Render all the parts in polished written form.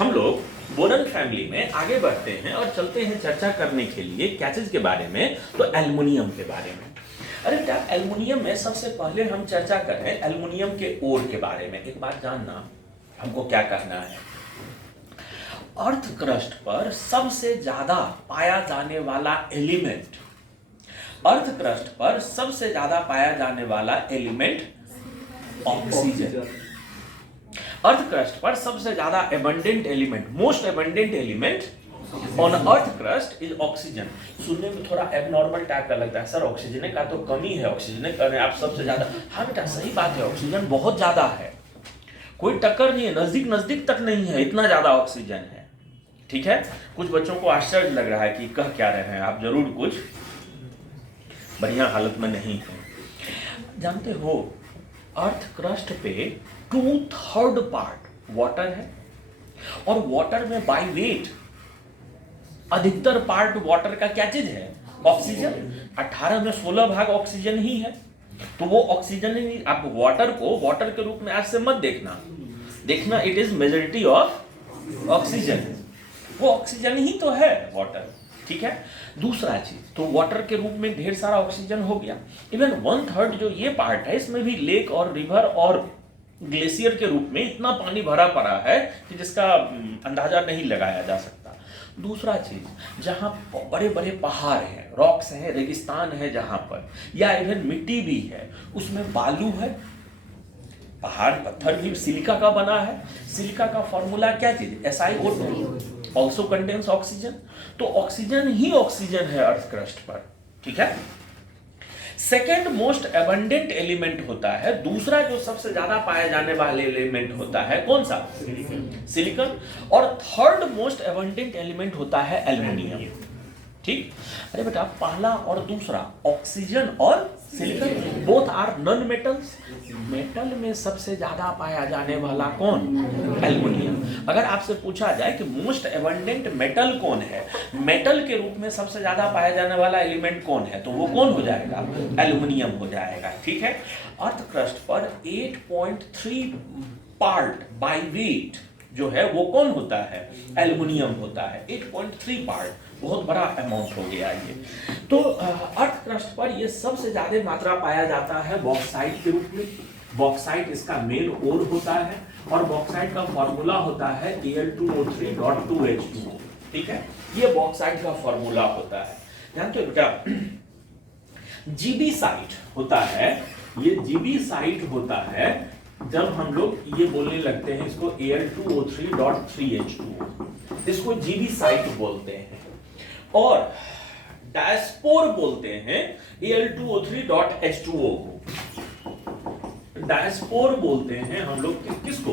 हम लोग boron family में आगे बढ़ते हैं और चलते हैं चर्चा करने के लिए गैसेज के बारे में, तो एल्युमिनियम के बारे में। अरे क्या एल्युमिनियम में सबसे पहले हम चर्चा करें एल्युमिनियम के ओर के बारे में। एक बात जानना, हमको क्या करना है, अर्थ क्रस्ट पर सबसे ज्यादा पाया जाने वाला एलिमेंट, अर्थ क्रस्ट पर सबसे ज्यादा पाया जाने वाला एलिमेंट ऑक्सीजन। अर्थ क्रस्ट पर सबसे ज्यादा abundant element, most abundant element on earth crust is oxygen. सुनने में थोड़ा एबनॉर्मल टाइप का लगता है, सर ऑक्सीजन का तो कमी है, ऑक्सीजन का आप सबसे ज्यादा। हाँ बेटा सही बात है, ऑक्सीजन बहुत ज्यादा है, कोई टक्कर नहीं है, नजदीक नजदीक तक नहीं है, इतना ज्यादा ऑक्सीजन है। ठीक है, कुछ बच्चों को आश्चर्य लग रहा है कि कह क्या रहे हैं आप, जरूर कुछ बढ़िया हालत में नहीं है। जानते हो अर्थ क्रस्ट पे 2/3 पार्ट वाटर है, और वाटर में बाय वेट अधिकतर पार्ट वाटर का क्या चीज है, ऑक्सीजन। 18 में 16 भाग ऑक्सीजन ही है, तो वो ऑक्सीजन ही। आप वाटर को वाटर के रूप में आज से मत देखना it is majority of oxygen, वो ऑक्सीजन ही तो है वाटर। ठीक है, दूसरा चीज तो वाटर के रूप में ढेर सारा ऑक्सीजन हो गया। इवन 1/3 जो ये पार्ट है, इसमें भी लेक और रिवर और ग्लेशियर के रूप में इतना पानी भरा पड़ा है कि जिसका अंदाजा नहीं लगाया जा सकता। दूसरा चीज, जहां बड़े बड़े पहाड़ हैं, रॉक्स हैं, रेगिस्तान है जहां पर, या इवन मिट्टी भी है, उसमें बालू है, पहाड़ पत्थर भी सिलिका का बना है। सिलिका का फॉर्मूला क्या चीज, SiO2 ऑल्सो कंटेन्स ऑक्सीजन। तो ऑक्सीजन ही ऑक्सीजन है अर्थ क्रस्ट पर। ठीक है, सेकेंड मोस्ट एबंडेंट एलिमेंट होता है, दूसरा जो सबसे ज्यादा पाया जाने वाले एलिमेंट होता है कौन सा, सिलिकॉन। और थर्ड मोस्ट एबंडेंट एलिमेंट होता है एल्युमिनियम। ठीक, अरे बेटा पहला और दूसरा ऑक्सीजन और silicon both are non metals. Metal में सबसे ज्यादा पाया जाने वाला कौन, एल्युमिनियम। अगर आपसे पूछा जाए कि मोस्ट एबंडेंट मेटल कौन है, मेटल के रूप में सबसे ज्यादा पाया जाने वाला एलिमेंट कौन है, तो वो कौन हो जाएगा, एल्युमिनियम हो जाएगा। ठीक है, अर्थ क्रस्ट पर 8.3 पार्ट बाय वेट जो है वो कौन होता है, एल्युमिनियम होता है। 8.3 पार्ट, बहुत बड़ा अमाउंट हो गया ये। तो अर्थ क्रस्ट पर ये सबसे ज्यादा मात्रा पाया जाता है बॉक्साइट के रूप में। बॉक्साइट इसका मेन ओर होता है, और बॉक्साइट का फॉर्मूला होता है Al2O3.2H2O। ठीक है, ये बॉक्साइट का फॉर्मूला होता है। जानते हो बेटा जीबी साइट होता है, ये जीबी साइट होता है जब हम लोग ये बोलने लगते हैं इसको Al2O3.3H2O, इसको जीबी साइट बोलते हैं। और डायस्पोर बोलते हैं Al2O3.H2O को, डायस्पोर बोलते हैं हम लोग किसको,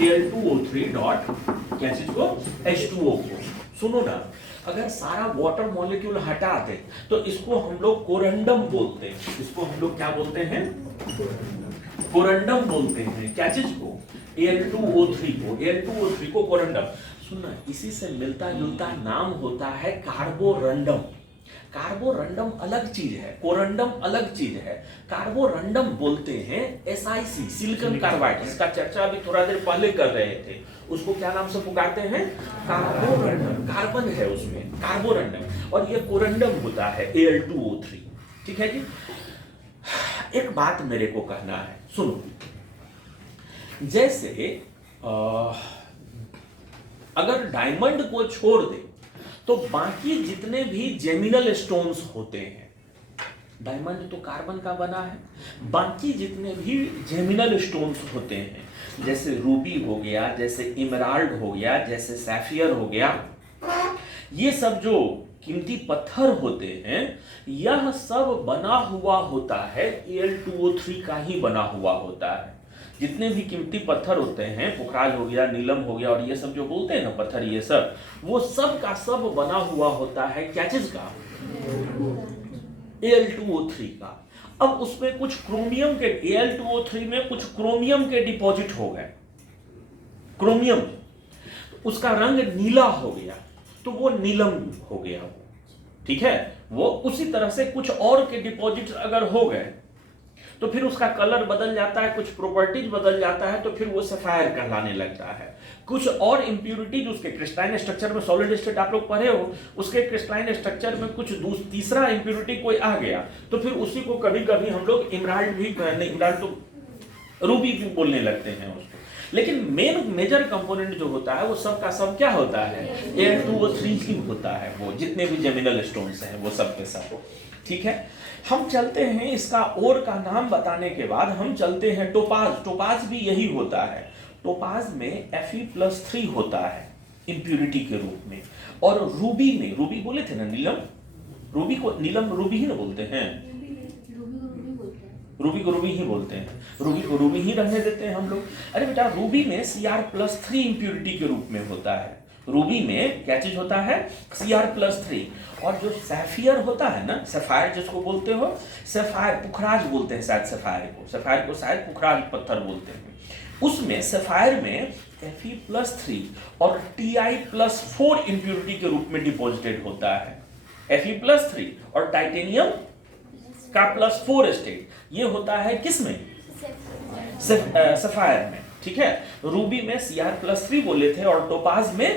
Al2O3.H2O को। सुनो ना, अगर सारा वाटर मॉलिक्यूल हटा दे तो इसको हम लोग कोरंडम बोलते हैं। इसको हम लोग क्या बोलते हैं, कोरंडम बोलते हैं। क्या चीज को, Al2O3 को, Al2O3 को कोरंडम। सुनना, इसी से मिलता जुलता नाम होता है कार्बोरंडम। कार्बोरंडम अलग चीज है, कोरंडम अलग चीज है। कार्बोरंडम बोलते हैं SiC, सिलिकॉन कार्बाइड, इसका चर्चा अभी थोड़ा देर पहले कर रहे थे। उसको क्या नाम से पुकारते हैं, कार्बोरंडम, कार्बन है उसमें, कार्बोरंडम। और ये कोरंडम होता है Al2O3। ठीक है जी, एक बात मेरे को कहना है, सुनो। जैसे अगर डायमंड को छोड़ दे तो बाकी जितने भी जेमिनल स्टोन्स होते हैं, डायमंड तो कार्बन का बना है, बाकी जितने भी जेमिनल स्टोन्स होते हैं, जैसे रूबी हो गया, जैसे इमराल्ड हो गया, जैसे सैफियर हो गया, ये सब जो कीमती पत्थर होते हैं, यह सब बना हुआ होता है Al2O3 का ही बना हुआ होता है। जितने भी कीमती पत्थर होते हैं, पुखराज हो गया, नीलम हो गया, और ये सब जो बोलते हैं ना पत्थर, ये सब वो सब का सब बना हुआ होता है क्या चीज का, Al2O3 का। अब उसमें कुछ क्रोमियम के, Al2O3 में कुछ क्रोमियम के डिपॉजिट हो गए, क्रोमियम, उसका रंग नीला हो गया, तो वो नीलम हो गया वो। ठीक है, वो उसी तरह से कुछ और के डिपॉजिट अगर हो गए तो फिर उसका कलर बदल जाता है, कुछ प्रॉपर्टीज बदल जाता है, तो फिर वो सफायर कहलाने लगता है। कुछ और इंप्यूरिटी जो उसके क्रिस्टलाइन स्ट्रक्चर में, सॉलिड स्टेट आप लोग पढ़े हो, उसके क्रिस्टलाइन स्ट्रक्चर में कुछ तीसरा इंप्यूरिटी कोई आ गया तो फिर उसी को कभी कभी हम लोग इमराल्ड भी, नहीं इमराल्ड तो रूबी भी बोलने लगते हैं उसको। लेकिन मेजर कंपोनेंट जो होता है वो सब का सब क्या होता है, Al2O3 ही होता है, वो जितने भी जेमिनल स्टोन्स हैं वो सब के सब। ठीक है, हम चलते हैं इसका और का नाम बताने के बाद हम चलते हैं टोपाज। टोपाज भी यही होता है, टोपाज में Fe+3 होता है इंप्यूरिटी के रूप में। और रूबी में, रूबी बोले थे ना नीलम, रूबी को नीलम रूबी ही ना बोलते हैं, रूबी को रूबी ही बोलते हैं, रूबी को रूबी ही रहने देते हैं हम लोग। अरे बेटा रूबी में Cr+3 इंप्यूरिटी के रूप में होता है। रूबी में क्या चीज होता है, Cr+3। और जो सैफियर होता है ना, सैफायर जिसको बोलते हो, सैफायर पुखराज बोलते हैं शायद सैफायर को शायद पुखराज पत्थर बोलते हैं। उसमें सैफायर में Fe+3 और Ti+4 इंप्यूरिटी के रूप में डिपॉजिटेड होता है। Fe+3 और टाइटेनियम का +4 स्टेट ये होता है किसमें, सफायर में। ठीक है, रूबी में Cr+3 बोले थे और टोपाज में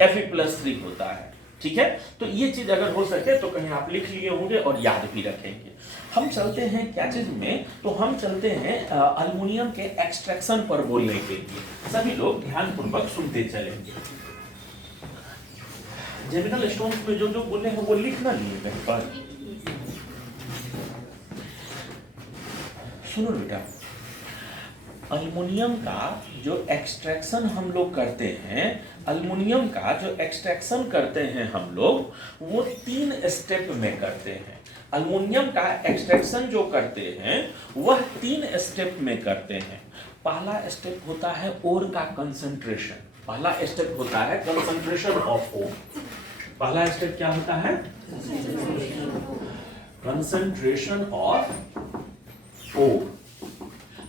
Fe+3 होता है। ठीक है, तो ये चीज अगर हो सके तो कहीं आप लिख लिए होंगे और याद भी रखेंगे। हम चलते हैं क्या चीज में, तो हम चलते हैं अल्युमिनियम के एक्सट्रैक्शन पर बोलने के लिए। सभी लोग ध्यानपूर्वक सुनते चलेंगे। जेमिनल स्टोन्स में जो जो बोले हैं वो लिखना लिए कहीं पर। सुनो बेटा, अल्युमिनियम का जो एक्सट्रैक्शन हम लोग करते हैं, अल्युमिनियम का जो एक्सट्रैक्शन करते हैं हम लोग, वो 3 स्टेप में करते हैं। अल्युमिनियम का एक्सट्रैक्शन जो करते हैं वह 3 स्टेप में करते हैं। पहला स्टेप होता है ओर का कंसंट्रेशन। पहला स्टेप होता है कंसंट्रेशन ऑफ ओर। पहला स्टेप क्या होता है, कंसंट्रेशन ऑफ ओर।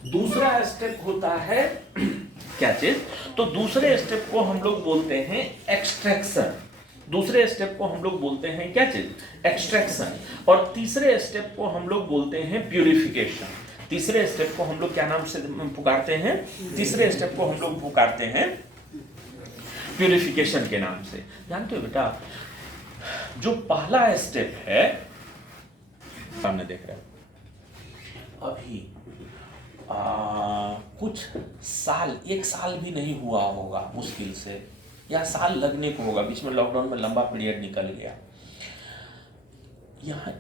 दूसरा स्टेप होता है क्या चीज, तो दूसरे स्टेप को हम लोग बोलते हैं एक्सट्रैक्शन। दूसरे स्टेप को हम लोग बोलते हैं क्या चीज, एक्सट्रैक्शन। और तीसरे स्टेप को हम लोग बोलते हैं प्यूरिफिकेशन। तीसरे स्टेप को हम लोग क्या नाम से पुकारते हैं, तीसरे स्टेप को हम लोग पुकारते हैं प्यूरिफिकेशन के नाम से। जानते हो बेटा, जो पहला स्टेप है, सामने देख रहे हो, अभी कुछ साल, 1 साल भी नहीं हुआ होगा मुश्किल से, या साल लगने को होगा, बीच में लॉकडाउन में लंबा पीरियड निकल गया। यहाँ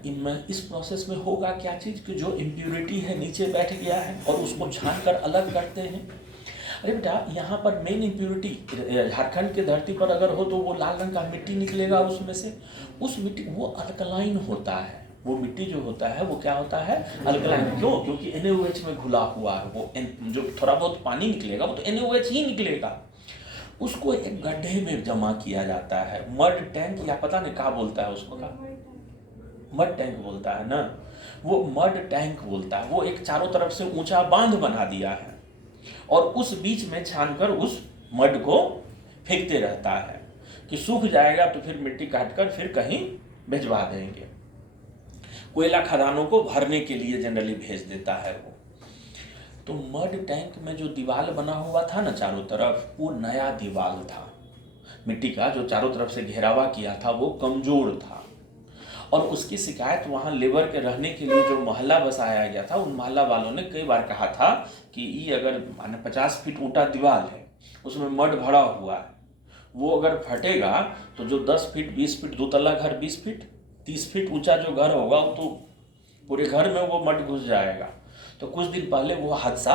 इस प्रोसेस में होगा क्या चीज कि जो इम्प्यूरिटी है नीचे बैठ गया है और उसको छान कर अलग करते हैं। अरे बेटा, यहाँ पर मेन इम्प्यूरिटी झारखंड के धरती पर अगर हो तो वो लाल रंग का मिट्टी निकलेगा उसमें से। उस मिट्टी, वो अल्कलाइन होता है। वो मिट्टी जो होता है वो क्या होता है, अल्कलाइन। क्यों? क्योंकि NaOH में घुला हुआ है। वो जो थोड़ा बहुत पानी निकलेगा वो तो NaOH ही निकलेगा। उसको एक गड्ढे में जमा किया जाता है, मड टैंक, या पता नहीं क्या बोलता है उसको, का मड टैंक बोलता है ना, वो मड टैंक बोलता है। वो एक चारों तरफ से ऊंचा बांध बना दिया है और उस बीच में छानकर उस मड को फेंकते रहता है कि सूख जाएगा तो फिर मिट्टी काटकर फिर कहीं भिजवा देंगे। कोयला खदानों को भरने के लिए जनरली भेज देता है वो। तो मड टैंक में जो दीवार बना हुआ था ना चारों तरफ, वो नया दीवार था मिट्टी का, जो चारों तरफ से घेरावा किया था वो कमजोर था। और उसकी शिकायत वहाँ लेबर के रहने के लिए जो मोहल्ला बसाया गया था, उन मोहल्ला वालों ने कई बार कहा था कि ये अगर 50 फीट ऊंचा दीवार है, उसमें मड भरा हुआ है, वो अगर फटेगा तो जो 10 फीट 20 फीट 2 तल्ला घर 20 फीट 30 फीट ऊंचा जो घर होगा तो पूरे घर में वो मड घुस जाएगा। तो कुछ दिन पहले वो हादसा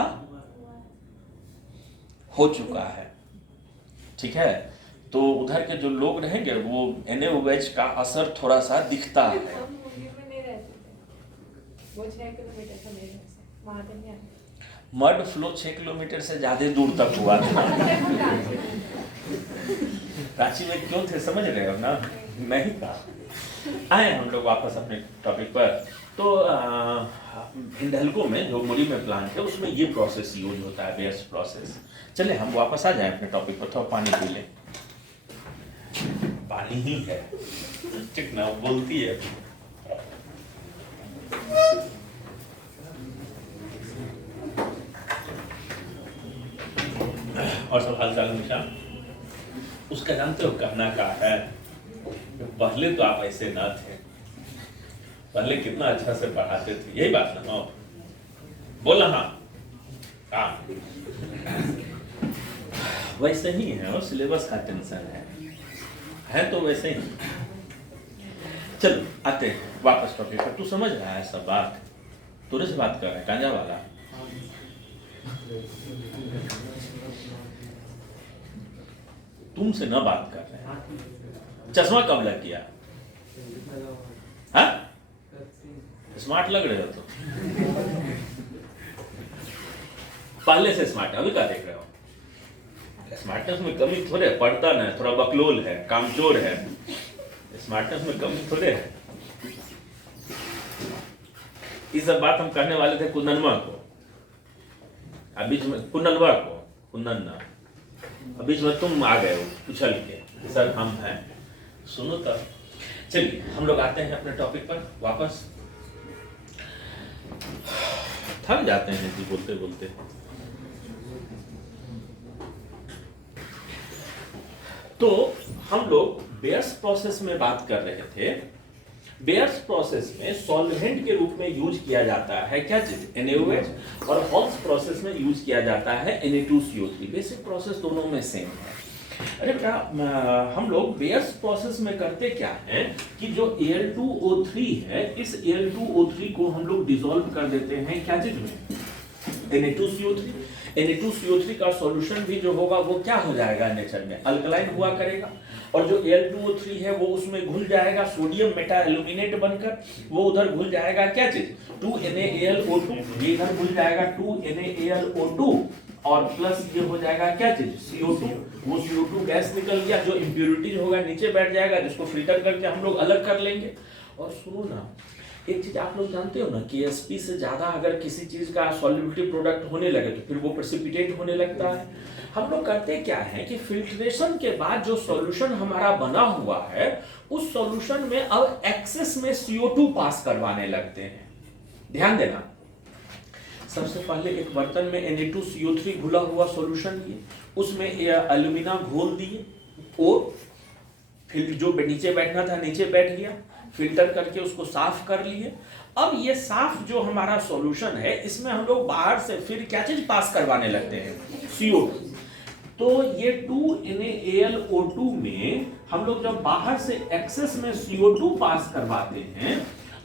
हो चुका है। ठीक है, तो उधर के जो लोग रहेंगे वो NaOH का असर थोड़ा सा दिखता है। मड फ्लो 6 किलोमीटर से ज्यादा दूर तक हुआ था। रांची में क्यों थे समझ रहे हो ना, नहीं था। आए हम लोग वापस अपने टॉपिक पर। तो हिंडल्को में जो मुरी में प्लांट है उसमें ये प्रोसेस यूज होता है, बेस्ट प्रोसेस। चले हम वापस आ जाएं अपने टॉपिक पर, थोड़ा पानी पी लें। पानी ही है, ठीक ना, बोलती है। और सब हाल चाल हमेशा उसका जानते हो कहना का है, पहले तो आप ऐसे ना थे, पहले कितना अच्छा से पढ़ाते थे, यही बात ना हो बोला। हाँ वैसे ही है और सिलेबस का टेंशन है तो वैसे ही। चल आते हैं वापस टॉपिक पर। तू समझ रहा है सब बात? तुझे से बात कर रहा है कांजा वाला। तुमसे ना बात कर रहे हैं। चश्मा कब लग गया? हाँ स्मार्ट लग रहे हो तो पहले से स्मार्ट, अभी क्या देख रहे हो? स्मार्टनेस में कमी थोड़े, पढ़ता ना, थोड़ा बकलोल है, कामचोर है, स्मार्टनेस में कमी थोड़े है। ये सब बात हम करने वाले थे कुंदनवा को, अभी कुंदनवा को, कुंदन बीच में तुम आ गए हो उछल के, सर हम हैं। सुनो तब। चलिए हम लोग आते हैं अपने टॉपिक पर वापस। थक जाते हैं जी बोलते बोलते। तो हम लोग बेयर्स प्रोसेस में बात कर रहे थे। बेयर्स प्रोसेस में सॉल्वेंट के रूप में यूज किया जाता है क्या चीज? NaOH। और हॉल्स प्रोसेस में यूज किया जाता है Na2CO3। बेसिक प्रोसेस दोनों में सेम है। अरे बेटा हम लोग बेयर्स प्रोसेस में करते क्या है कि जो Al2O3 है, इस Al2O3 को हम लोग डिसॉल्व कर देते हैं क्या चीज में? Na2CO3। Na2CO3 का सॉल्यूशन भी जो होगा वो क्या हो जाएगा? नेचर में अल्कलाइन हुआ करेगा, और जो Al2O3 है वो उसमें घुल जाएगा सोडियम मेटा एल्यूमिनेट बनकर, वो उधर घुल जाएगा क्या चीज? 2NaAlO2। ये इधर घुल जाएगा 2NaAlO2 और प्लस ये हो जाएगा क्या चीज? CO2। वो CO2 गैस निकल गया, जो इम्प्योरिटीज होगा नीचे बैठ जाएगा, जिसको फिल्टर करके हम लोग अलग कर लेंगे। और सुनो ना, एक चीज आप लोग जानते हो ना कि Sp से ज्यादा अगर किसी चीज का सॉल्युबिलिटी प्रोडक्ट होने लगे तो फिर वो प्रेसिपिटेट होने लगता है। हम लोग करते क्या है कि फिल्ट्रेशन के बाद जो सॉल्यूशन हमारा बना हुआ है, उस सॉल्यूशन में अब एक्सेस में CO2 पास करवाने लगते हैं। ध्यान देना, सबसे पहले एक बर्तन में Na2CO3 घुला हुआ सॉल्यूशन लिए, उसमें एल्यूमिना घोल दिए, और फिर जो नीचे बैठना था नीचे बैठ गया, फिल्टर करके उसको साफ कर लिए। अब ये साफ जो हमारा सॉल्यूशन है, इसमें हम लोग बाहर से फिर क्या चीज पास करवाने लगते हैं? CO2। तो ये 2NaAlO2 में हम लोग जब बाहर से एक्सेस में CO2 पास करवाते हैं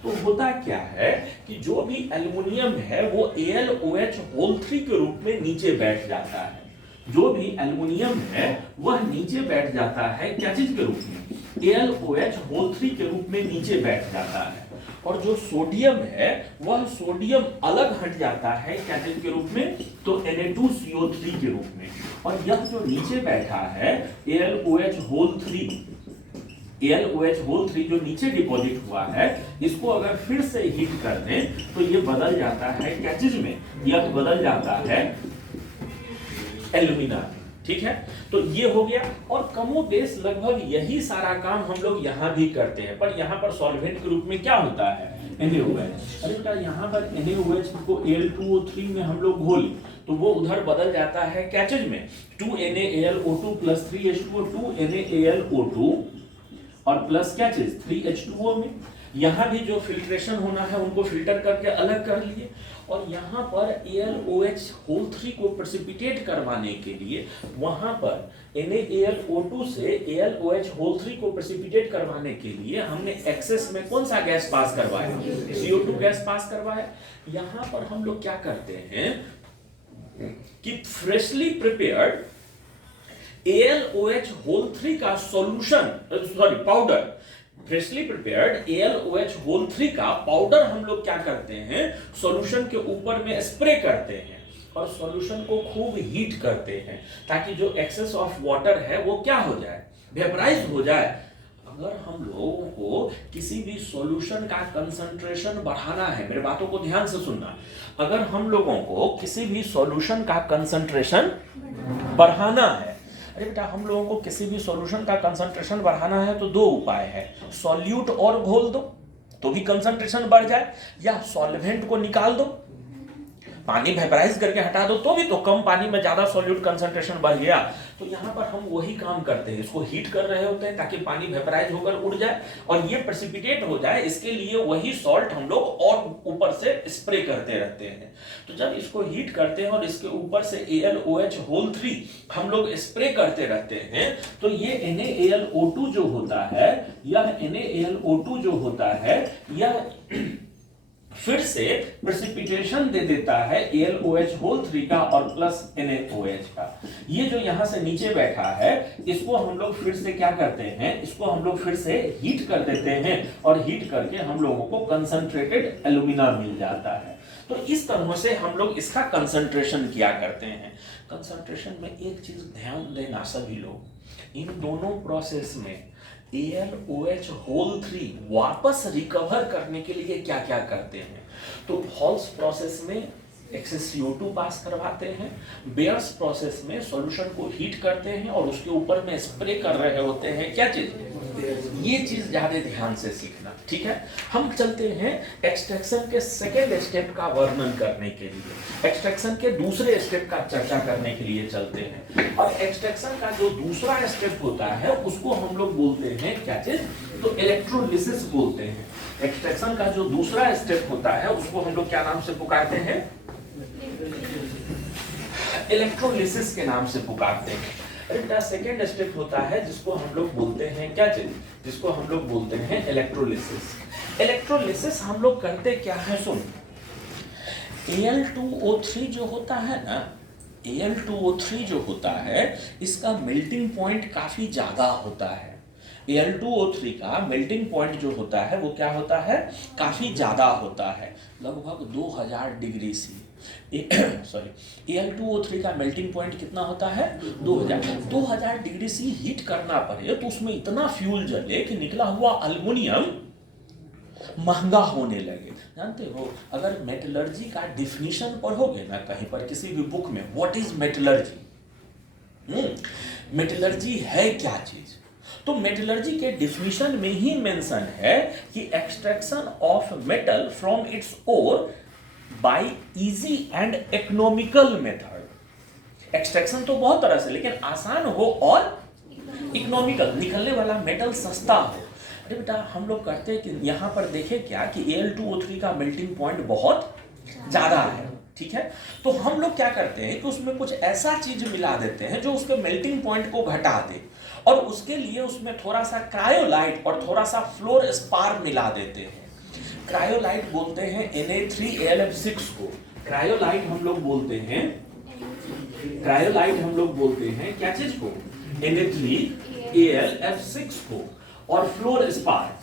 तो होता क्या है कि जो भी एल्युमिनियम है वो AlOH होल 3 के रूप में नीचे बैठ जाता है। जो भी एल्युमिनियम है वह नीचे बैठ जाता है क्या चीज के रूप में? AlOH होल 3 के रूप में नीचे बैठ जाता है। और जो सोडियम है वह सोडियम अलग हट जाता है क्या चीज के रूप में? तो Na2CO3 के रूप में। और यह जो नीचे बैठा है AlOH होल 3 जो नीचे डिपॉजिट हुआ है, इसको अगर फिर से हीट कर दें तो ये बदल जाता है क्या चीज में? यह बदल जाता है एल्यूमिना। ठीक है, तो ये हो गया। और कमोबेश लगभग यही सारा काम हम लोग यहाँ भी करते हैं, पर यहाँ पर सॉल्वेंट के रूप में क्या होता है? NaOH। अरे बेटा यहाँ पर NaOH को Al2O3 में हम लोग घोल तो वो उधर बदल जाता है क्या चीज में? 2NaAlO2 प्लस 3H2O, 2NaAlO2 और प्लस क्या चीज? 3H2O में। यहाँ भी जो फिल्ट्रेशन होना है उनको फिल्टर करके अलग कर लिए, और यहाँ पर AlOH होल 3 को प्रेसिपिटेट करवाने के लिए वहाँ पर NaAlO2 से AlOH होल 3 को प्रेसिपिटेट करवाने के लिए हमने एक्सेस में कौन सा गैस पास करवाया? CO2 गैस पास करवाया। यहाँ पर हम लोग क्या करते हैं कि फ्रेशली प्रिपेयर्ड AlOH होल 3 का solution, sorry powder, freshly prepared AlOH whole 3 का पाउडर हम लोग क्या करते हैं? सॉल्यूशन के ऊपर में स्प्रे करते हैं और सॉल्यूशन को खूब हीट करते हैं, ताकि जो एक्सेस ऑफ वाटर है वो क्या हो जाए? वेपराइज हो जाए। अगर हम लोगों को किसी भी सॉल्यूशन का कंसंट्रेशन बढ़ाना है, मेरे बातों को ध्यान से सुनना, अगर हम लोगों को किसी भी सॉल्यूशन का कंसंट्रेशन बढ़ाना है, अरे बेटा हम लोगों को किसी भी सॉल्यूशन का कंसंट्रेशन बढ़ाना है तो दो उपाय है, सॉल्यूट और घोल दो तो भी कंसंट्रेशन बढ़ जाए, या सॉल्वेंट को निकाल दो। पानी वेपराइज करके हटा दो तो भी तो कम पानी में ज्यादा सॉल्यूट कंसंट्रेशन बढ़ गया। तो यहाँ पर हम वही काम करते हैं, इसको हीट कर रहे होते हैं ताकि पानी वेपराइज होकर उड़ जाए और ये प्रेसिपिटेट हो जाए। इसके लिए वही सॉल्ट हम लोग और ऊपर से स्प्रे करते रहते हैं। तो जब इसको हीट करते हैं और इसके ऊपर से AlOH3 हम लोग स्प्रे करते रहते हैं तो ये NaAlO2 जो होता है, यह NaAlO2 जो होता है यह फिर से प्रेसिपिटेशन दे देता है AlOH3 का और प्लस NaOH का। ये जो यहां से नीचे बैठा है इसको हम लोग फिर से क्या करते हैं, इसको हम लोग फिर से हीट कर देते हैं और हीट करके हम लोगों को कंसंट्रेटेड एल्यूमिना मिल जाता है। तो इस तरह से हम लोग इसका कंसंट्रेशन किया करते हैं। कंसंट्रेशन में एक चीज ध्यान देना सभी लोग, इन दोनों प्रोसेस में AlOH3 वापस रिकवर करने के लिए क्या क्या करते हैं। तो हॉल्स प्रोसेस में एक्सेस CO2 पास करवाते हैं, बेयर्स प्रोसेस में सॉल्यूशन को हीट करते हैं और उसके ऊपर में स्प्रे कर रहे होते हैं क्या चीज, ये चीज ज्यादा ध्यान से सीखना, ठीक है। हम चलते हैं एक्सट्रैक्शन के सेकेंड स्टेप का वर्णन करने के लिए, एक्सट्रैक्शन के दूसरे स्टेप का चर्चा करने के लिए चलते हैं। और एक्सट्रैक्शन का जो दूसरा स्टेप होता है उसको हम लोग बोलते हैं क्या चीज, तो इलेक्ट्रोलिसिस बोलते हैं। एक्सट्रैक्शन का जो दूसरा स्टेप होता है उसको हम लोग क्या नाम से पुकारते हैं, इलेक्ट्रोलिसिस के नाम से पुकारते हैं। अरे सेकेंड स्टेप होता है जिसको हम लोग बोलते हैं क्या चीज, जिसको हम लोग बोलते हैं इलेक्ट्रोलिसिस। इलेक्ट्रोलिसिस हम लोग करते क्या है, सुन, Al2O3 जो होता है ना, Al2O3 जो होता है इसका मेल्टिंग पॉइंट काफी ज्यादा होता है। Al2O3 का मेल्टिंग पॉइंट जो होता है वो क्या होता है, काफी ज्यादा होता है, लगभग 2000 डिग्री सी। सॉरी, Al2O3 का मेल्टिंग पॉइंट कितना होता है, 2000 डिग्री सी हीट करना पड़े तो उसमें इतना फ्यूल जले कि निकला हुआ अल्युमिनियम महंगा होने लगे। जानते हो, अगर मेटलर्जी का डिफिनीशन पढ़ोगे ना कहीं पर किसी भी बुक में, व्हाट इज मेटलर्जी, मेटलर्जी है क्या चीज, तो मेटलर्जी के डिफिनीशन में ही मेंशन है कि extraction of metal from its ore by easy and economical method. Extraction तो बहुत तरह से, लेकिन आसान हो और इकोनॉमिकल, निकलने वाला मेटल सस्ता हो। अरे बेटा हम लोग करते हैं कि यहाँ पर देखें क्या कि Al2O3 का मेल्टिंग पॉइंट बहुत ज्यादा है, ठीक है। तो हम लोग क्या करते हैं कि उसमें कुछ ऐसा चीज मिला देते हैं जो उसके मेल्टिंग पॉइंट को घटा दे, और उसके लिए उसमें थोड़ा सा क्रायोलाइट और थोड़ा सा फ्लोर स्पार मिला देते हैं। क्रायोलाइट बोलते हैं Na3AlF6 को, क्रायोलाइट हम लोग बोलते हैं, क्रायोलाइट हम लोग बोलते हैं क्या चीज को, Na3AlF6 को, और फ्लोर स्पार,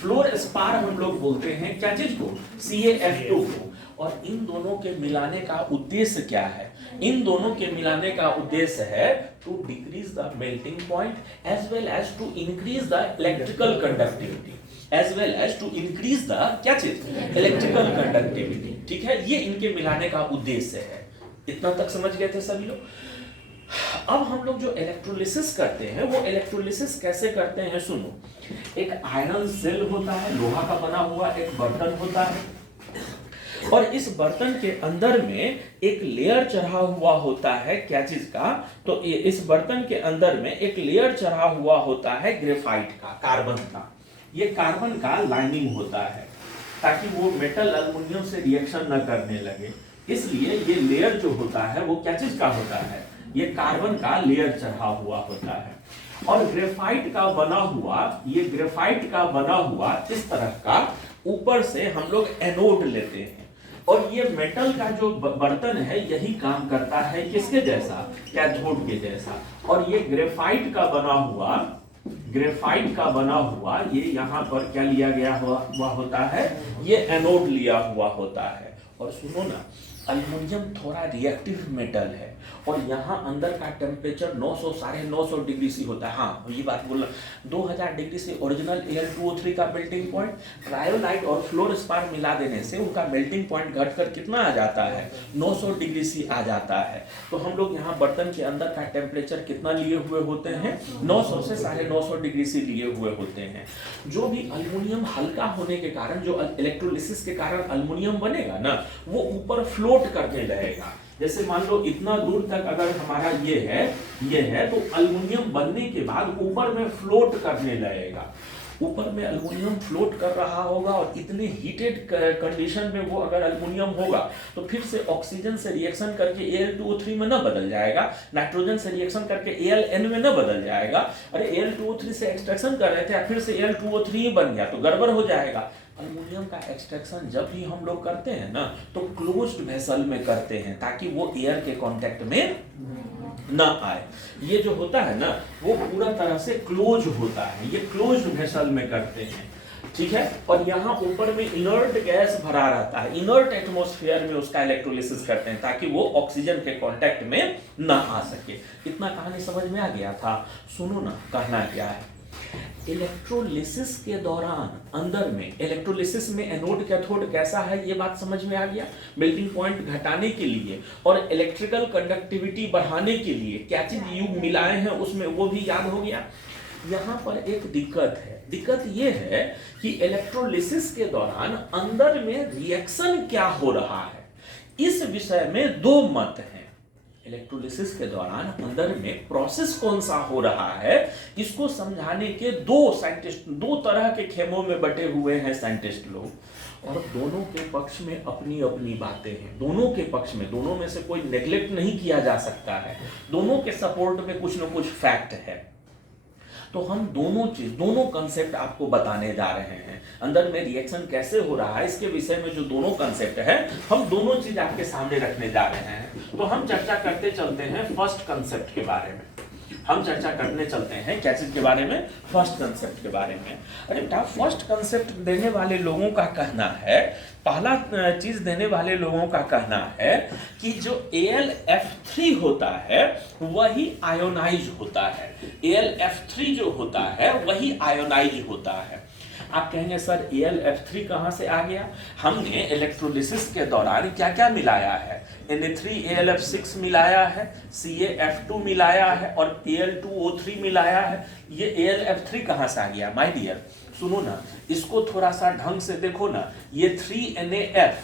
फ्लोर स्पार हम लोग बोलते हैं क्या चीज को, CaF2 को। और इन दोनों के मिलाने का उद्देश्य क्या है, इन दोनों के मिलाने का उद्देश्य है to decrease the melting point as well as to increase the electrical conductivity, as well as to increase the क्या चीज, इलेक्ट्रिकल कंडक्टिविटी, ठीक है। ये इनके मिलाने का उद्देश्य है। इतना तक समझ गए थे सभी लोग। अब हम लोग जो इलेक्ट्रोलिसिस करते हैं वो इलेक्ट्रोलिसिस कैसे करते हैं, सुनो। एक आयरन सेल होता है, लोहा का बना हुआ एक बर्तन होता है, और इस बर्तन के अंदर में एक लेयर चढ़ा हुआ होता है क्या चीज का, तो इस बर्तन के अंदर में एक लेयर चढ़ा हुआ होता है ग्रेफाइट का, कार्बन का। ये कार्बन का लाइनिंग होता है ताकि वो मेटल अल्युमिनियम से रिएक्शन न करने लगे, इसलिए ये लेयर जो होता है वो क्या चीज का होता है, ये कार्बन का लेयर चढ़ा हुआ होता है। और ग्रेफाइट का बना हुआ, ये ग्रेफाइट का बना हुआ इस तरह का ऊपर से हम लोग एनोड लेते हैं, और ये मेटल का जो बर्तन है यही काम करता है किसके जैसा, कैथोड के जैसा। और ये ग्रेफाइट का बना हुआ, ग्रेफाइट का बना हुआ ये यहाँ पर क्या लिया गया हुआ होता है, ये एनोड लिया हुआ होता है। और सुनो ना, अल्युमिनियम थोड़ा रिएक्टिव मेटल है, और यहाँ अंदर का टेम्परेचर 900 950 डिग्री सी होता है। हाँ ये बात बोलना, 2000 डिग्री से ओरिजिनल Al2O3 का मेल्टिंग पॉइंट, क्रायोलाइट और फ्लोरस्पार मिला देने से उनका मेल्टिंग पॉइंट घटकर कितना आ जाता है, 900 डिग्री सी आ जाता है। तो हम लोग यहाँ बर्तन के अंदर का टेम्परेचर कितना लिए हुए होते हैं, 900 से 950 डिग्री से लिए हुए होते हैं। जो भी अल्युमिनियम हल्का होने के कारण, जो इलेक्ट्रोलिसिस के कारण अल्युमिनियम बनेगा ना, वो ऊपर फ्लोट करने लगेगा। जैसे मान लो इतना दूर तक अगर हमारा ये है तो अल्युमिनियम बनने के बाद ऊपर में फ्लोट करने लगेगा। ऊपर में अल्युमिनियम फ्लोट कर रहा होगा और इतने हीटेड कंडीशन में वो अगर अल्युमिनियम होगा तो फिर से ऑक्सीजन से रिएक्शन करके Al2O3 में ना बदल जाएगा, नाइट्रोजन से रिएक्शन करके Aln में ना बदल जाएगा। अरे Al2O3 से एक्सट्रैक्शन कर रहे थे फिर से Al2O3 ही बन गया तो गड़बड़ हो जाएगा। अल्युमिनियम का एक्सट्रैक्शन जब भी हम लोग करते हैं ना तो क्लोज्ड वेसल में करते हैं ताकि वो एयर के कांटेक्ट में ना आए। ये जो होता है ना वो पूरा तरह से क्लोज होता है, ये क्लोज्ड वेसल में करते हैं, ठीक है। और यहाँ ऊपर में इनर्ट गैस भरा रहता है, इनर्ट एटमॉस्फेयर में उसका इलेक्ट्रोलिसिस करते हैं ताकि वो ऑक्सीजन के कांटेक्ट में ना आ सके। इतना कहानी समझ में आ गया था। सुनो ना, कहना क्या है, इलेक्ट्रोलिसिस के दौरान अंदर में, इलेक्ट्रोलिसिस में एनोड कैथोड कैसा है ये बात समझ में आ गया। मेल्टिंग पॉइंट घटाने के लिए और इलेक्ट्रिकल कंडक्टिविटी बढ़ाने के लिए क्या चीज युग मिलाए हैं उसमें, वो भी याद हो गया। यहाँ पर एक दिक्कत है, दिक्कत ये है कि इलेक्ट्रोलिसिस के दौरान अंदर में रिएक्शन क्या हो रहा है, इस विषय में दो मत हैं। इलेक्ट्रोलिसिस के दौरान अंदर में प्रोसेस कौन सा हो रहा है, इसको समझाने के दो साइंटिस्ट, दो तरह के खेमों में बटे हुए हैं साइंटिस्ट लोग, और दोनों के पक्ष में अपनी अपनी बातें हैं। दोनों के पक्ष में, दोनों में से कोई नेग्लेक्ट नहीं किया जा सकता है, दोनों के सपोर्ट में कुछ न कुछ फैक्ट है। तो हम दोनों चीज, दोनों कंसेप्ट आपको बताने जा रहे हैं। अंदर में रिएक्शन कैसे हो रहा है इसके विषय में जो दोनों कंसेप्ट है, हम दोनों चीज आपके सामने रखने जा रहे हैं। तो हम चर्चा करते चलते हैं फर्स्ट कंसेप्ट के बारे में। हम चर्चा करने चलते हैं क्या चीज के बारे में, फर्स्ट कंसेप्ट के बारे में। अरे बेटा, फर्स्ट कंसेप्ट देने वाले लोगों का कहना है, पहला चीज देने वाले लोगों का कहना है कि जो AlF3 होता है वही आयोनाइज होता है। AlF3 जो होता है वही आयोनाइज होता है। आप कहेंगे सर AlF3 कहां से आ गया? हमने इलेक्ट्रोलिसिस के दौरान क्या क्या मिलाया है, Na3AlF6 मिलाया है, CaF2 मिलाया है और Al2O3 मिलाया है। ये AlF3 कहां से आ गया? माय डियर सुनो ना, इसको थोड़ा सा ढंग से देखो ना, ये 3NaF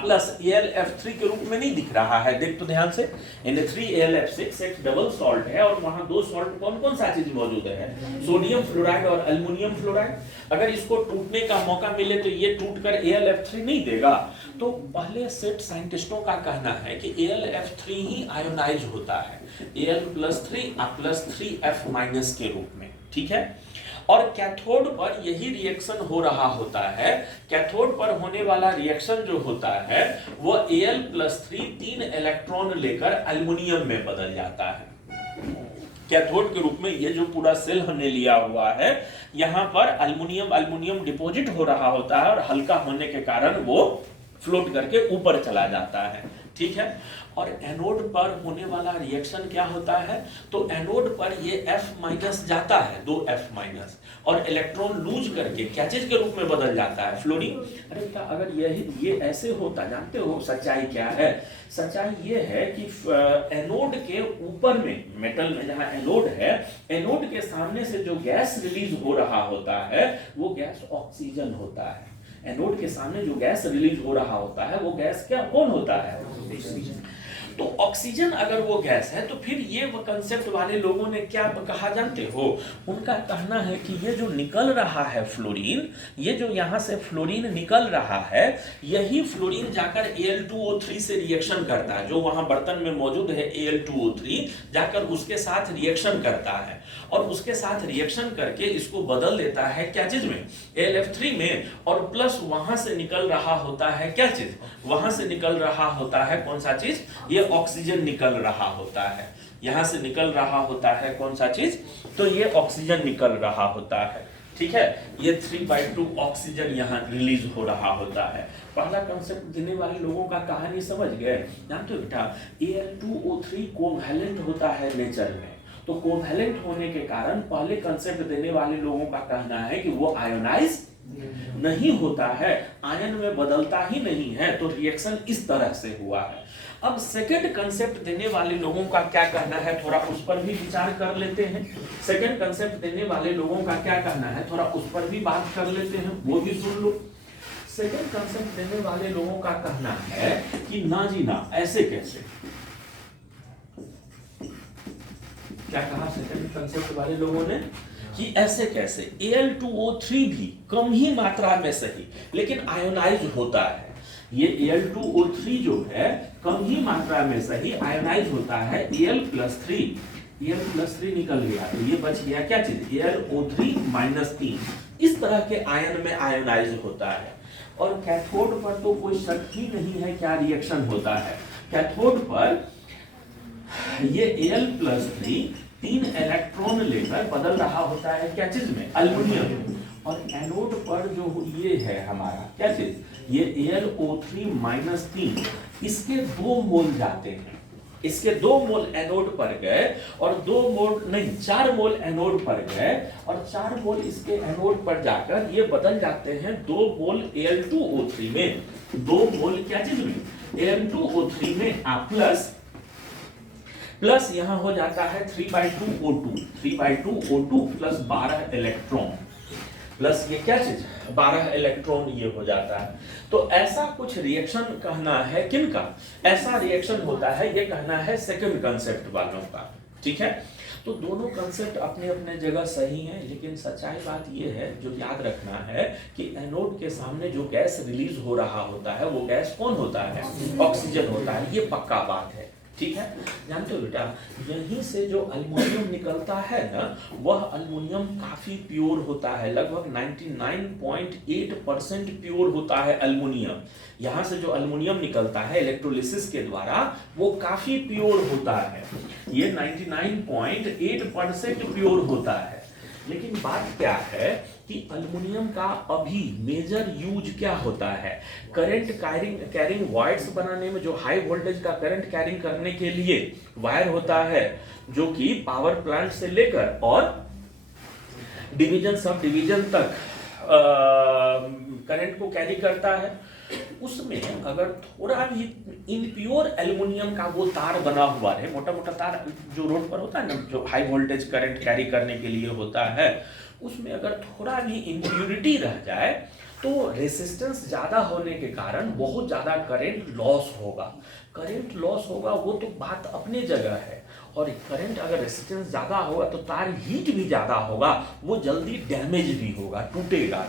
प्लस AlF3 के रूप में नहीं दिख रहा है, देख तो ध्यान से। Na3AlF6 एक डबल सॉल्ट है और वहां दो सॉल्ट कौन कौन सा चीज मौजूद है, सोडियम फ्लोराइड और अल्युमिनियम फ्लोराइड। अगर इसको टूटने का मौका मिले तो ये टूटकर AlF3 नहीं देगा। तो पहले सेट साइंटिस्टों का कहना है कि AlF3 ही आयोनाइज होता है, Al+3 के रूप में, ठीक है। और कैथोड पर यही रिएक्शन हो रहा होता है। कैथोड पर होने वाला रिएक्शन जो होता है वो Al+3 3 इलेक्ट्रॉन लेकर अल्युमिनियम में बदल जाता है। कैथोड के रूप में ये जो पूरा सेल हमने लिया हुआ है, यहाँ पर अल्युमिनियम डिपॉजिट हो रहा होता है और हल्का होने के कारण वो फ्लोट करके ऊपर चला जाता है, ठीक है। और एनोड पर होने वाला रिएक्शन क्या होता है, तो एनोड पर ये F- जाता है, 2F- और इलेक्ट्रॉन लूज करके क्या चीज के रूप में बदल जाता है, फ्लोरीन। अरे बेटा, अगर ये ऐसे होता, जानते हो सच्चाई क्या है? सच्चाई ये है कि एनोड के ऊपर में, मेटल में जहां एनोड है, एनोड के सामने से जो गैस रिलीज हो रहा होता है वो गैस ऑक्सीजन होता है। एनोड के सामने जो गैस रिलीज हो रहा होता है वो गैस क्या, कौन होता है? ऑक्सीजन। तो ऑक्सीजन अगर वो गैस है तो फिर ये वो कंसेप्ट वाले लोगों ने क्या कहा जानते हो? उनका कहना है कि ये जो निकल रहा है फ्लोरीन, ये जो यहाँ से फ्लोरीन निकल रहा है, यही फ्लोरीन जाकर Al2O3 से रिएक्शन करता है। जो वहाँ बर्तन में मौजूद है Al2O3 जाकर उसके साथ रिएक्शन करता है और उसके साथ रिएक्शन करके इसको बदल देता है क्या चीज में, AlF3 में। और प्लस वहां से निकल रहा होता है क्या चीज, वहां से निकल रहा होता है कौन सा चीज, ये ऑक्सीजन निकल रहा होता है। यहां से निकल रहा होता है कौन सा चीज, तो ये ऑक्सीजन निकल रहा होता है, ठीक है, ये 3/2 ऑक्सीजन यहाँ रिलीज हो रहा होता है। पहला कंसेप्ट देने वाले लोगों का कहानी समझ गए, जानते हो बेटा Al2O3 कोवैलेंट होता है नेचर में, तो कोवैलेंट होने के कारण पहले कंसेप्ट देने वाले लोगों का कहना है कि वो आयोनाइज नहीं होता है, आयन में बदलता ही नहीं है, तो रिएक्शन इस तरह से हुआ है। अब सेकंड कंसेप्ट देने वाले लोगों का क्या कहना है, थोड़ा उस पर भी विचार कर लेते हैं। सेकंड कंसेप्ट देने वाले लोगों का क्या कहना है, थोड़ा उस पर भी बात कर लेते हैं, वो भी सुन लो। सेकंड कंसेप्ट देने वाले लोगों का कहना है कि ना जी ना, ऐसे कैसे। क्या कहा सेकंड कंसेप्ट वाले लोगों ने कि ऐसे कैसे, Al2O3 भी कम ही मात्रा में सही लेकिन आयोनाइज होता है। ये Al2O3 जो है कम ही मात्रा में सही आयोनाइज होता है Al+3, Al+3 निकल गया तो ये बच गया क्या चीज, AlO3-3, इस तरह के आयन में आयोनाइज होता है। और कैथोड पर तो कोई शक ही नहीं है क्या रिएक्शन होता है। कैथोड पर ये Al+3 3 इलेक्ट्रॉन लेकर बदल रहा होता है क्या चीज में, एल्युमिनियम। और एनोड पर जो ये है हमारा क्या चीज, ये AlO3-3, इसके 2 मोल जाते हैं, इसके 2 मोल एनोड पर गए और 2 मोल नहीं 4 मोल एनोड पर गए और 4 मोल इसके एनोड पर जाकर ये बदल जाते हैं 2 मोल Al2O3 में, 2 मोल क्या चीज में, Al2O3 में प्लस यहां हो जाता है 3/2O2 प्लस 12 इलेक्ट्रॉन, प्लस ये क्या चीज 12 इलेक्ट्रॉन ये हो जाता है। तो ऐसा कुछ रिएक्शन कहना है किनका, ऐसा रिएक्शन होता है ये कहना है सेकंड कंसेप्ट वालों का, ठीक है। तो दोनों कंसेप्ट अपने अपने जगह सही हैं, लेकिन सच्चाई बात ये है जो याद रखना है कि एनोड के सामने जो गैस रिलीज हो रहा होता है वो गैस कौन होता है, ऑक्सीजन होता है, ये पक्का बात है, ठीक है। जानते हो बेटा यहीं से जो अल्युमिनियम निकलता है ना, वह अल्युमिनियम काफी प्योर होता है, लगभग 99.8% प्योर होता है अल्युमिनियम। यहाँ से जो अल्युमिनियम निकलता है इलेक्ट्रोलिसिस के द्वारा वो काफी प्योर होता है, ये 99.8% प्योर होता है। लेकिन बात क्या है कि अल्युमिनियम का अभी मेजर यूज क्या होता है, करंट कैरिंग वायर्स बनाने में, जो हाई वोल्टेज का करंट कैरिंग करने के लिए वायर होता है जो कि पावर प्लांट से लेकर और डिवीजन सब डिवीजन तक करंट को कैरी करता है, उसमें अगर थोड़ा भी इनप्योर एल्युमिनियम का वो तार बना हुआ है, मोटा मोटा तार जो रोड पर होता है ना, जो हाई वोल्टेज करंट कैरी करने के लिए होता है, उसमें अगर थोड़ा भी इम्प्योरिटी रह जाए तो रेसिस्टेंस ज़्यादा होने के कारण बहुत ज़्यादा करंट लॉस होगा। करंट लॉस होगा वो तो बात अपने जगह है, और करंट अगर रेसिस्टेंस ज़्यादा होगा तो तार हीट भी ज़्यादा होगा, वो जल्दी डैमेज भी होगा, टूटेगा।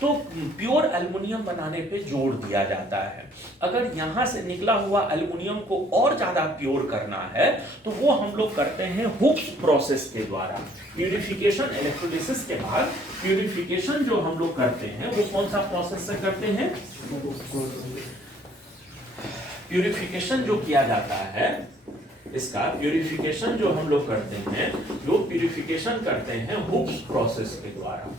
तो प्योर एल्युमिनियम बनाने पे जोर दिया जाता है। अगर यहाँ से निकला हुआ एल्युमिनियम को और ज़्यादा प्योर करना है तो वो हम लोग करते हैं हुक्स प्रोसेस के द्वारा। प्यूरिफिकेशन इलेक्ट्रोलिसिस के बाद प्यूरिफिकेशन जो हम लोग करते हैं वो कौन सा प्रोसेस से करते हैं, प्यूरिफिकेशन जो किया जाता है इसका प्यूरिफिकेशन जो हम लोग करते हैं, जो प्यूरिफिकेशन करते हैं हुक्स प्रोसेस के द्वारा,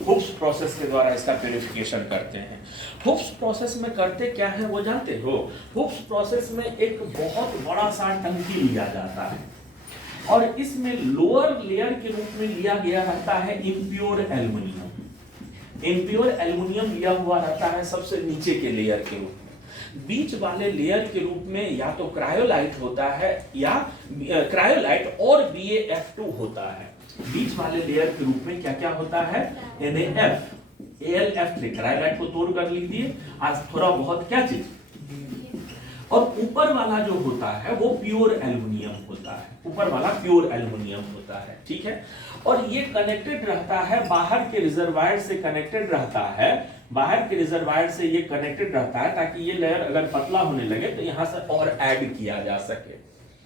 हुक्स प्रोसेस के द्वारा इसका प्यूरिफिकेशन करते हैं। हुक्स प्रोसेस में करते क्या है वो जानते हो, हुक्स प्रोसेस में एक बहुत बड़ा सा टंकी लिया जाता है और इसमें लोअर लेयर के रूप में लिया गया रहता है इम्प्योर एल्युमिनियम। इम्प्योर एल्युमिनियम लिया हुआ रहता है सबसे नीचे के लेयर के रूप में। बीच वाले लेयर के रूप में या तो क्रायोलाइट होता है या क्रायोलाइट और BaF2 होता है। बीच वाले लेयर के रूप में क्या क्या होता है, NaF, AlF3, क्रायोलाइट को तोड़ कर लिख दिए, आज थोड़ा बहुत क्या चीज, और ऊपर वाला जो होता है वो प्योर एल्युमिनियम होता है, ऊपर वाला प्योर एल्युमिनियम होता है, ठीक है। और ये कनेक्टेड रहता है बाहर के रिजर्वायर से, कनेक्टेड रहता है बाहर के रिजर्वायर से, ये कनेक्टेड रहता है ताकि ये लेयर अगर पतला होने लगे तो यहां से और ऐड किया जा सके।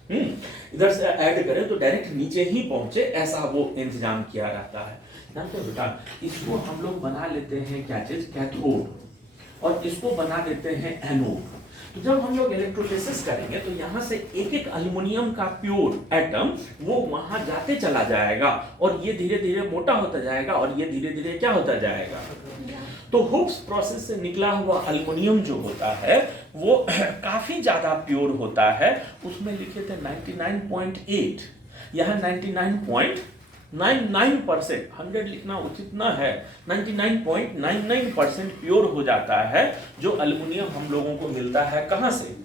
इधर से ऐड करें तो डायरेक्ट नीचे ही पहुंचे, ऐसा वो इंतजाम किया रहता है। जानते हो बेटा इसको हम लोग बना लेते हैं क्या चीज, कैथोड, और इसको बना देते हैं एनोड। तो जब हम लोग इलेक्ट्रोलिसिस करेंगे तो यहाँ से एक एक एल्युमिनियम का प्योर एटम वो वहां जाते चला जाएगा और ये धीरे धीरे मोटा होता जाएगा और ये धीरे धीरे क्या होता जाएगा। तो हुक्स प्रोसेस से निकला हुआ एल्युमिनियम जो होता है वो काफी ज्यादा प्योर होता है। उसमें लिखे थे 99.8, यहाँ 99.99%, 100 लिखना उचित ना है, 99.99% प्योर हो जाता है जो एल्युमिनियम हम लोगों को मिलता है कहाँ से,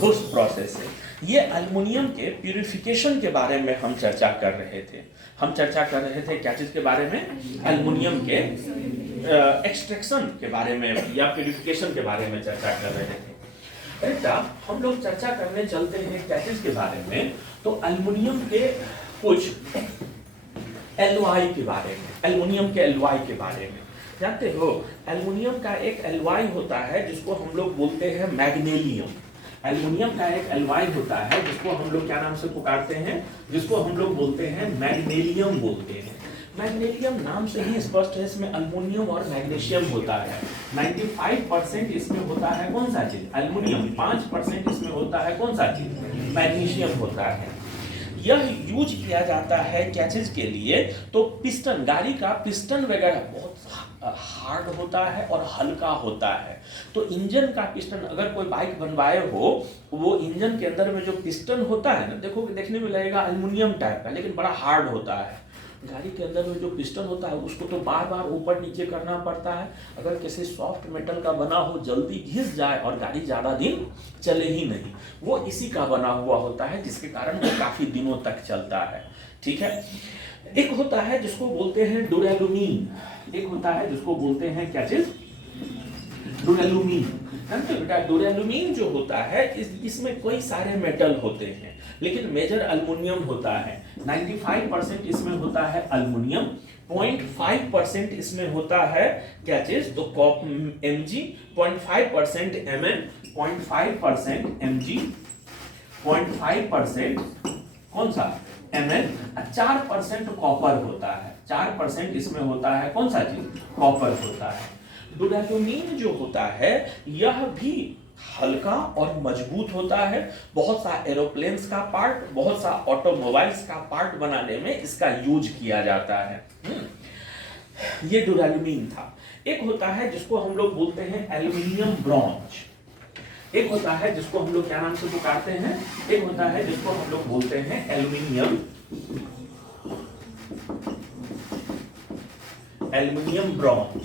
हुक्स प्रोसेस से। ये एल्युमिनियम के प्यूरिफिकेशन के बारे में हम चर्चा कर रहे थे। हम चर्चा कर रहे थे क्या चीज के बारे में, एल्युमिनियम के एक्सट्रैक्शन के बारे में या प्यूरिफिकेशन के बारे में चर्चा कर रहे थे। बेटा हम लोग चर्चा करने चलते हैं क्या चीज के बारे में, तो एल्युमिनियम के कुछ एलॉय के बारे में, एल्युमिनियम के एलॉय के बारे में। जानते हो एल्युमिनियम का एक एलॉय होता है जिसको हम लोग बोलते हैं मैग्नीशियम। एल्युमिनियम का एक एलॉय होता है जिसको हम लोग क्या नाम से पुकारते हैं, जिसको हम लोग बोलते हैं मैग्नीशियम बोलते हैं। मैग्नीशियम नाम से ही स्पष्ट है, इसमें एल्युमिनियम और मैग्नीशियम होता है। 95% इसमें होता है कौन सा चीज, एल्युमिनियम। 5% इसमें होता है कौन सा चीज, मैग्नीशियम होता है। यह यूज किया जाता है क्या चीज के लिए, तो पिस्टन, गाड़ी का पिस्टन वगैरह बहुत हार्ड होता है और हल्का होता है। तो इंजन का पिस्टन अगर कोई बाइक बनवाए हो, वो इंजन के अंदर में जो पिस्टन होता है ना, देखो देखने में लगेगा एल्युमिनियम टाइप का लेकिन बड़ा हार्ड होता है। गाड़ी के अंदर में जो पिस्टन होता है उसको तो बार बार ऊपर नीचे करना पड़ता है। अगर किसी सॉफ्ट मेटल का बना हो जल्दी घिस जाए और गाड़ी ज़्यादा दिन चले ही नहीं, वो इसी का बना हुआ होता है जिसके कारण वो काफ़ी दिनों तक चलता है। ठीक है। एक होता है जिसको बोलते हैं डुरैलुमीन, एक होता है जिसको बोलते हैं क्या चीज, डुरैलुमीन। जानते हो बेटा डुरैलुमीन जो होता है इसमें कई सारे मेटल होते हैं लेकिन मेजर एल्युमिनियम होता है। 95% इसमें होता है एल्युमिनियम, 0.5% इसमें होता है क्या चीज, तो Mg, 0.5% Mn, 0.5% Mg, 0.5% कौन सा Mn, 4% कॉपर होता है। 4% इसमें होता है कौन सा चीज, कॉपर होता है। डुरैलुमीन जो होता है यह भी हल्का और मजबूत होता है। बहुत सा एरोप्लेन्स का पार्ट, बहुत सा ऑटोमोबाइल्स का पार्ट बनाने में इसका यूज किया जाता है। ये डुरैलुमीन था। एक होता है जिसको हम लोग बोलते हैं एल्युमिनियम ब्रॉन्ज, एक होता है जिसको हम लोग क्या नाम से पुकारते हैं, एक होता है जिसको हम लोग बोलते हैं एल्युमिनियम ब्रॉन्ज।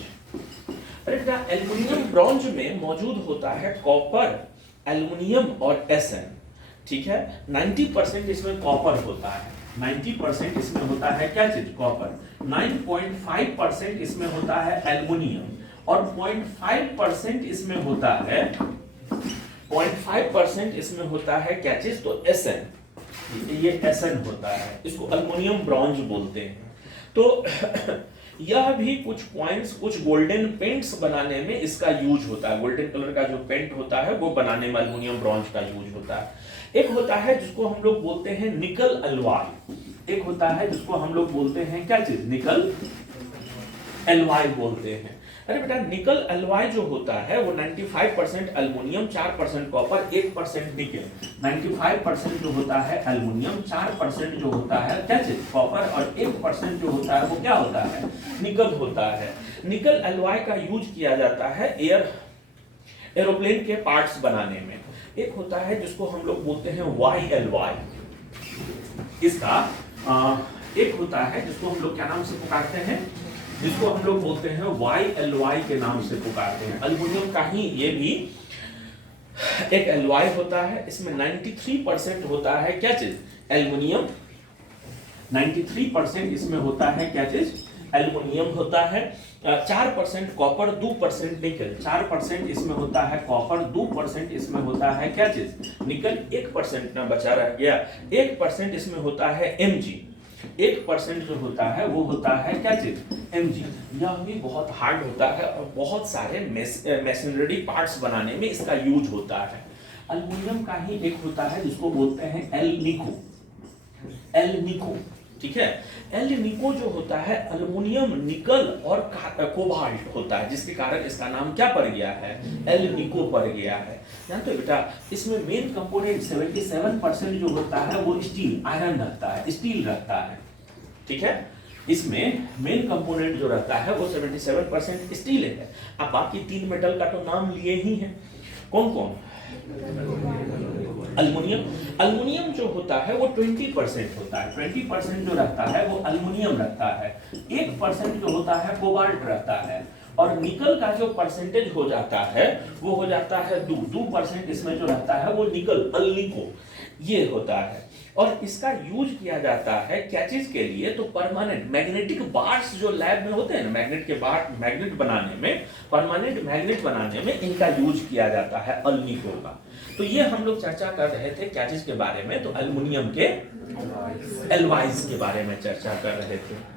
अरे बेटा एल्युमिनियम ब्रॉन्ज में मौजूद होता है कॉपर, एल्युमिनियम और एसएन। ठीक है। 90% इसमें कॉपर होता है, 90% इसमें होता है क्या चीज, कॉपर। 9.5% इसमें होता है एल्युमिनियम और 0.5% इसमें होता है, 0.5% इसमें होता है क्या चीज, तो एसएन। ये एसएन होता है, इसको एल्युमिनियम ब्रॉन्ज बोलते हैं। तो यह भी कुछ कॉइन्स, कुछ गोल्डन पेंट्स बनाने में इसका यूज होता है। गोल्डन कलर का जो पेंट होता है वो बनाने में एल्युमिनियम ब्रॉन्ज का यूज होता है। एक होता है जिसको हम लोग बोलते हैं निकल एलॉय, एक होता है जिसको हम लोग बोलते हैं क्या चीज, निकल एलॉय बोलते हैं। अरे बेटा निकल एलॉय जो होता है वो 95% एल्युमिनियम, 4% कॉपर, 1% निकल। 95% जो होता है एल्युमिनियम, 4% जो होता है क्या चीज, कॉपर, और 1% जो होता है वो क्या होता है, निकल होता है। निकल एलॉय का यूज किया जाता है एरोप्लेन के पार्ट्स बनाने में। एक होता है जिसको हम लोग बोलते हैं वाई एलॉय, इसका एक होता है जिसको हम लोग क्या नाम से पुकारते हैं, जिसको हम लोग बोलते हैं वाई एलॉय के नाम से पुकारते हैं। एल्युमिनियम का ही ये भी एक एलॉय होता है। इसमें 93% होता है क्या चीज, एल्युमिनियम। 93% इसमें होता है क्या चीज, एल्युमिनियम होता है। 4% कॉपर, 2% निकल। 4% इसमें होता है कॉपर, 2% इसमें होता है क्या चीज, निकल। 1% ना बचा रह गया, 1% इसमें होता है Mg। 1% जो होता है वो होता है क्या चीज, Mg। यह भी बहुत हार्ड होता है और बहुत सारे मशीनरी पार्ट्स बनाने में इसका यूज होता है। एल्युमिनियम का ही एक होता है जिसको बोलते हैं एल निको, ठीक है। एल निको जो होता है अल्युमिनियम, निकल और कोबाल्ट होता है, जिसके कारण इसका नाम क्या पड़ गया है, एल निको पड़ गया है। जानते हो बेटा, इसमें मेन कंपोनेंट 77% जो होता है वो स्टील, आयरन रहता है, स्टील रहता है, ठीक है। इसमें मेन कंपोनेंट जो रहता है वो 77% स्टील है। अब बाकी 3 मेटल का तो नाम लिए ही हैं, कौन कौन? अल्युमिनियम। अल्युमिनियम जो होता है वो 20% होता है, 20% जो रहता है वो अल्युमिनियम रहता है, 1% जो होता है कोबाल्ट रहता है, और निकल का जो परसेंटेज हो जाता है वो हो जाता है 2%, इसमें जो रहता है वो निकल, अल्निको, ये होता है। और इसका यूज किया जाता है क्या चीज के लिए, तो परमानेंट मैग्नेटिक बार्स जो लैब में होते हैं ना, मैग्नेट के बार, मैग्नेट बनाने में, परमानेंट मैग्नेट बनाने में इनका यूज किया जाता है, अल्निको का। तो ये हम लोग चर्चा कर रहे थे क्या चीज के बारे में, तो एल्युमिनियम के एलॉयज के बारे में चर्चा कर रहे थे।